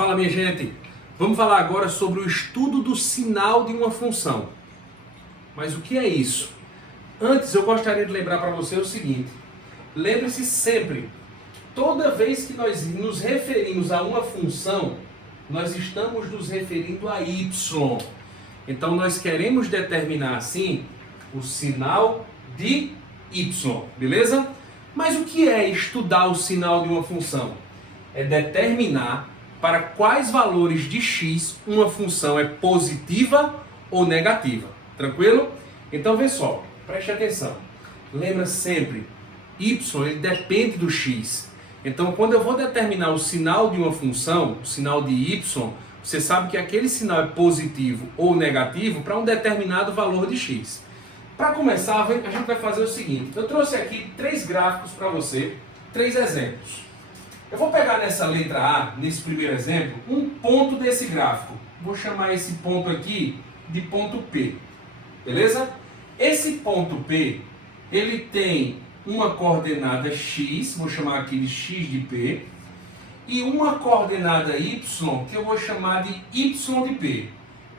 Fala, minha gente, vamos falar agora sobre o estudo do sinal de uma função. Mas o que é isso? Antes eu gostaria de lembrar para você o seguinte: lembre-se sempre, toda vez que nós nos referimos a uma função, nós estamos nos referindo a y. Então nós queremos determinar assim o sinal de y, beleza? Mas o que é estudar o sinal de uma função? É determinar para quais valores de x uma função é positiva ou negativa. Tranquilo? Então vê só, preste atenção. Lembra sempre, y ele depende do x. Então quando eu vou determinar o sinal de uma função, o sinal de y, você sabe que aquele sinal é positivo ou negativo para um determinado valor de x. Para começar, a gente vai fazer o seguinte. Eu trouxe aqui 3 gráficos para você, 3 exemplos. Eu vou pegar nessa letra A, nesse primeiro exemplo, um ponto desse gráfico. Vou chamar esse ponto aqui de ponto P. Beleza? Esse ponto P, ele tem uma coordenada x, vou chamar aqui de x de P, e uma coordenada y, que eu vou chamar de y de P.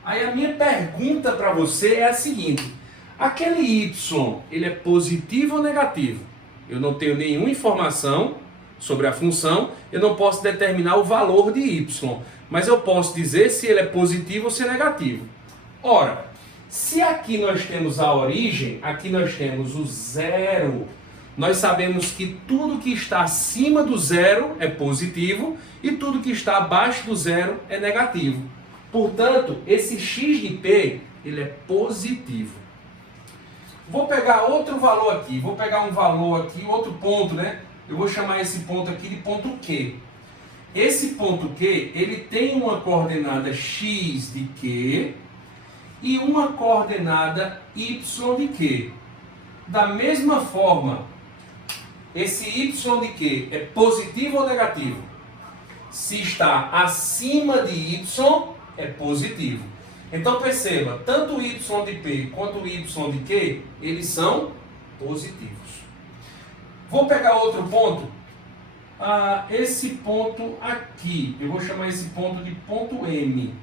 Aí a minha pergunta para você é a seguinte: aquele y, ele é positivo ou negativo? Eu não tenho nenhuma informação sobre a função, eu não posso determinar o valor de y, mas eu posso dizer se ele é positivo ou se é negativo. Ora, se aqui nós temos a origem, aqui nós temos o zero, nós sabemos que tudo que está acima do zero é positivo e tudo que está abaixo do zero é negativo. Portanto, esse x de P, ele é positivo. Vou pegar outro valor aqui, vou pegar um valor aqui, outro ponto, né? Eu vou chamar esse ponto aqui de ponto Q. Esse ponto Q, ele tem uma coordenada x de Q e uma coordenada y de Q. Da mesma forma, esse y de Q é positivo ou negativo? Se está acima de y, é positivo. Então perceba, tanto o y de P quanto o y de Q, eles são positivos. Vou pegar outro ponto. Esse ponto aqui, eu vou chamar esse ponto de ponto M.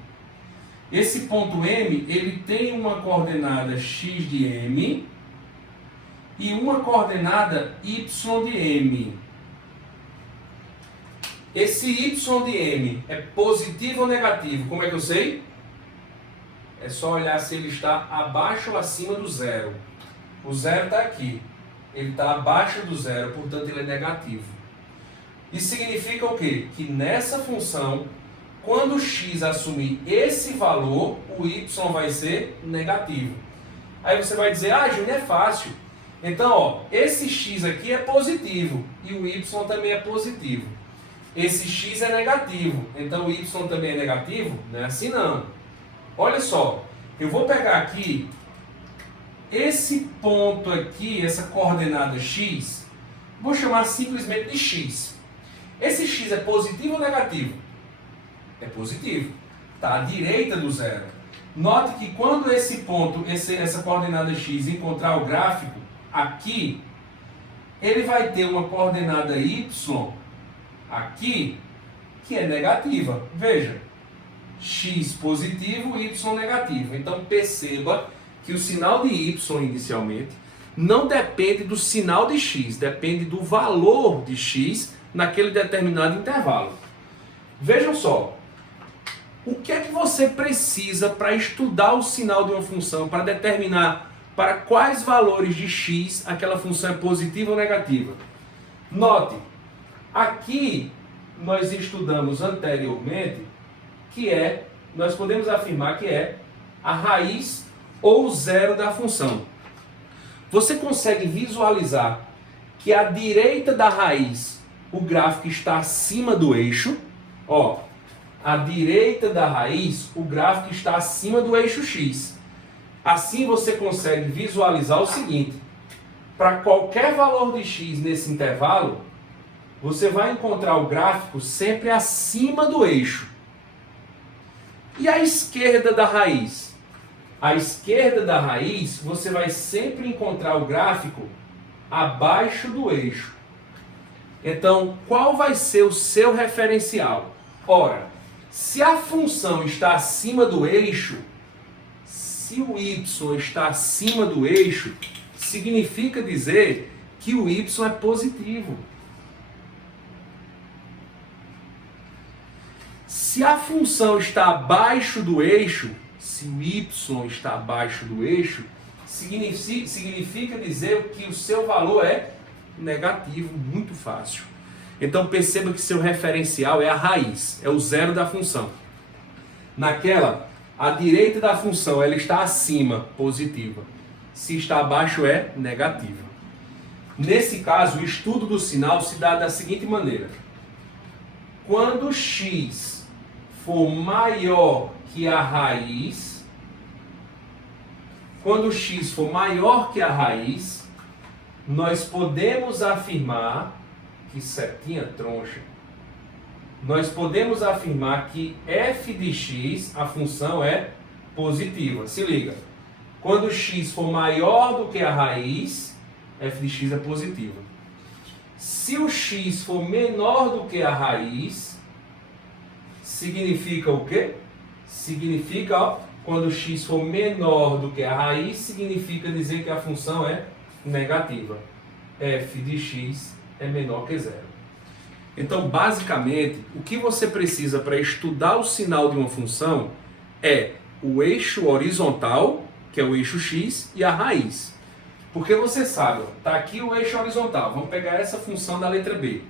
Esse ponto M, ele tem uma coordenada x de M e uma coordenada y de M. Esse y de M é positivo ou negativo? Como é que eu sei? É só olhar se ele está abaixo ou acima do zero. O zero está aqui. Ele está abaixo do zero, portanto ele é negativo. Isso significa o quê? Que nessa função, quando x assumir esse valor, o y vai ser negativo. Aí você vai dizer: Júnior, é fácil. Então, ó, esse x aqui é positivo e o y também é positivo. Esse x é negativo, então o y também é negativo? Não é assim não. Olha só, eu vou pegar aqui esse ponto aqui, essa coordenada x, vou chamar simplesmente de x. Esse x é positivo ou negativo? É positivo. Está à direita do zero. Note que quando esse ponto, essa coordenada x encontrar o gráfico aqui, ele vai ter uma coordenada y aqui que é negativa. Veja, x positivo, y negativo. Então perceba que o sinal de y inicialmente não depende do sinal de x, depende do valor de x naquele determinado intervalo. Vejam só, o que é que você precisa para estudar o sinal de uma função, para determinar para quais valores de x aquela função é positiva ou negativa? Note, aqui nós estudamos anteriormente que nós podemos afirmar que é a raiz ou zero da função. Você consegue visualizar que à direita da raiz o gráfico está acima do eixo? Ó, à direita da raiz o gráfico está acima do eixo x. Assim você consegue visualizar o seguinte: para qualquer valor de x nesse intervalo, você vai encontrar o gráfico sempre acima do eixo. E à esquerda da raiz? À esquerda da raiz, você vai sempre encontrar o gráfico abaixo do eixo. Então, qual vai ser o seu referencial? Ora, Se a função está acima do eixo, se o y está acima do eixo, significa dizer que o y é positivo. Se a função está abaixo do eixo, se o y está abaixo do eixo, significa dizer que o seu valor é negativo, muito fácil. Então perceba que seu referencial é a raiz, é o zero da função. Naquela, a direita da função ela está acima, positiva. Se está abaixo é negativa. Nesse caso, o estudo do sinal se dá da seguinte maneira. Quando x for maior que a raiz, quando x for maior que a raiz, nós podemos afirmar que setinha troncha. Nós podemos afirmar que f de x, a função é positiva. Se liga. Quando x for maior do que a raiz, f de x é positiva. Se o x for menor do que a raiz, significa o quê? Significa, ó, quando x for menor do que a raiz, significa dizer que a função é negativa. F de x é menor que zero. Então, basicamente, o que você precisa para estudar o sinal de uma função é o eixo horizontal, que é o eixo x, e a raiz. Porque você sabe, está aqui o eixo horizontal. Vamos pegar essa função da letra B.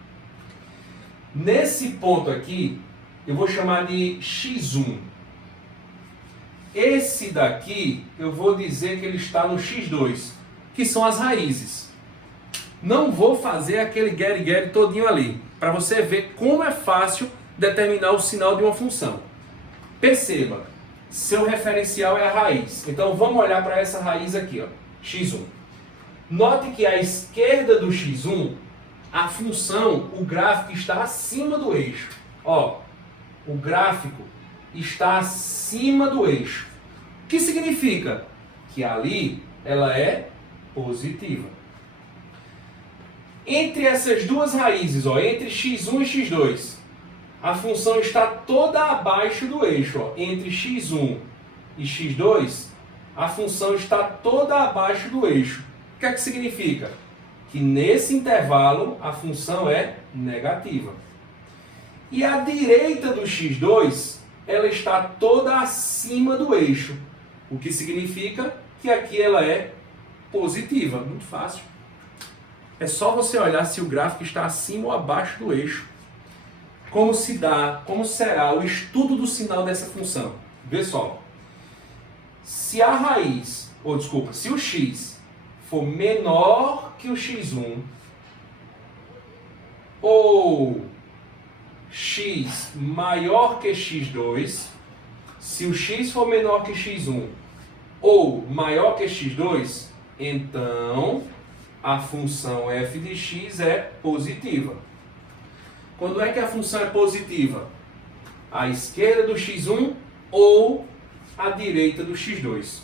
Nesse ponto aqui, eu vou chamar de x1. Esse daqui, eu vou dizer que ele está no x2, que são as raízes. Não vou fazer aquele get todinho ali, para você ver como é fácil determinar o sinal de uma função. Perceba, seu referencial é a raiz. Então vamos olhar para essa raiz aqui, ó, x1. Note que à esquerda do x1, a função, o gráfico está acima do eixo. Ó, o gráfico está acima do eixo. O que significa? Que ali ela é positiva. Entre essas duas raízes, ó, entre x1 e x2, a função está toda abaixo do eixo. Ó. Entre x1 e x2, a função está toda abaixo do eixo. O que é que significa? Que nesse intervalo a função é negativa. E a direita do x2, ela está toda acima do eixo. O que significa que aqui ela é positiva. Muito fácil. É só você olhar se o gráfico está acima ou abaixo do eixo. Como será o estudo do sinal dessa função? Vê só. Se a raiz, se o x for menor que o x1, ou x maior que x2, se o x for menor que x1 ou maior que x2, então a função f de x é positiva. Quando é que a função é positiva? À esquerda do x1 ou à direita do x2.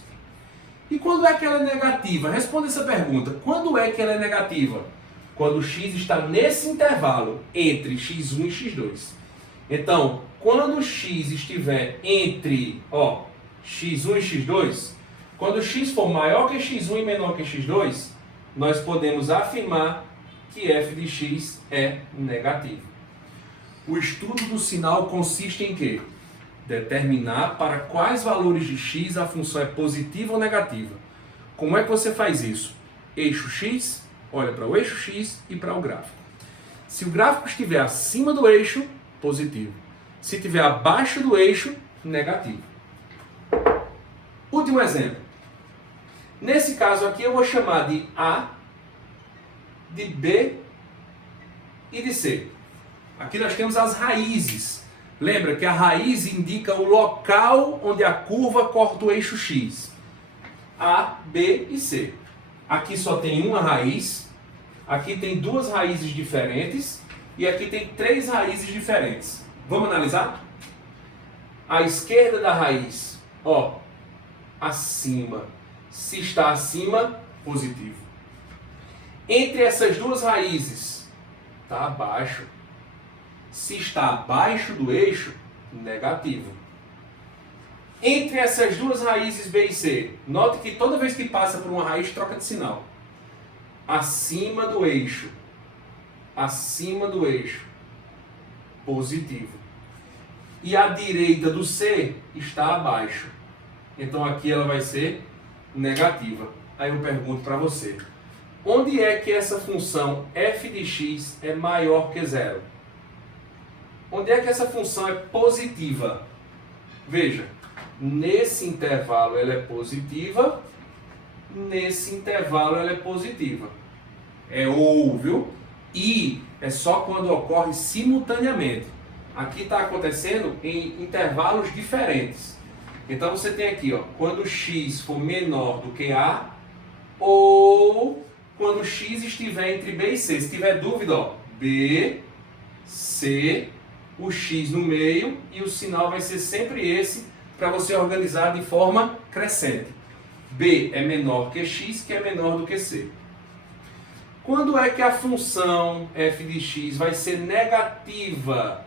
E quando é que ela é negativa? Responda essa pergunta. Quando é que ela é negativa? Quando o x está nesse intervalo entre x1 e x2. Então, quando o x estiver entre x1 e x2, quando o x for maior que x1 e menor que x2, nós podemos afirmar que f de x é negativo. O estudo do sinal consiste em quê? Determinar para quais valores de x a função é positiva ou negativa. Como é que você faz isso? Eixo x, olha para o eixo x e para o gráfico. Se o gráfico estiver acima do eixo, positivo. Se estiver abaixo do eixo, negativo. Último exemplo. Nesse caso aqui eu vou chamar de A, de B e de C. Aqui nós temos as raízes. Lembra que a raiz indica o local onde a curva corta o eixo x. A, B e C. Aqui só tem uma raiz, aqui tem duas raízes diferentes e aqui tem três raízes diferentes. Vamos analisar? À esquerda da raiz, acima. Se está acima, positivo. Entre essas duas raízes, está abaixo. Se está abaixo do eixo, negativo. Entre essas duas raízes B e C, note que toda vez que passa por uma raiz, troca de sinal. Acima do eixo, positivo. E a direita do C está abaixo. Então aqui ela vai ser negativa. Aí eu pergunto para você, onde é que essa função f de x é maior que zero? Onde é que essa função é positiva? Veja, nesse intervalo ela é positiva, nesse intervalo ela é positiva. É ou, viu? E é só quando ocorre simultaneamente. Aqui está acontecendo em intervalos diferentes. Então você tem aqui, ó, quando x for menor do que a, ou quando x estiver entre b e c. Se tiver dúvida, ó, b, c, o x no meio e o sinal vai ser sempre esse para você organizar de forma crescente. B é menor que x, que é menor do que c. Quando é que a função f de x vai ser negativa?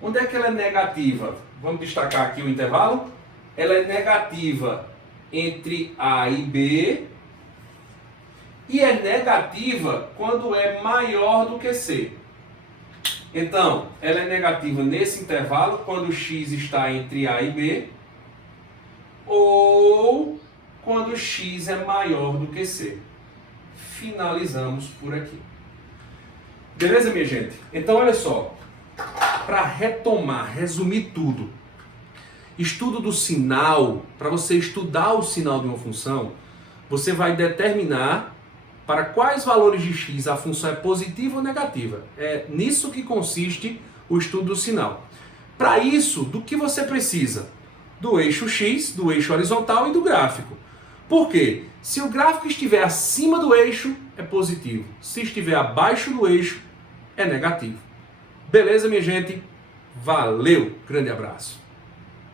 Onde é que ela é negativa? Vamos destacar aqui o intervalo. Ela é negativa entre a e b e é negativa quando é maior do que c. Então, ela é negativa nesse intervalo quando x está entre a e b ou quando x é maior do que c. Finalizamos por aqui. Beleza, minha gente? Então, olha só. Para retomar, resumir tudo. Estudo do sinal, para você estudar o sinal de uma função, você vai determinar para quais valores de x a função é positiva ou negativa. É nisso que consiste o estudo do sinal. Para isso, do que você precisa? Do eixo x, do eixo horizontal e do gráfico. Por quê? Se o gráfico estiver acima do eixo, é positivo. Se estiver abaixo do eixo, é negativo. Beleza, minha gente? Valeu! Grande abraço!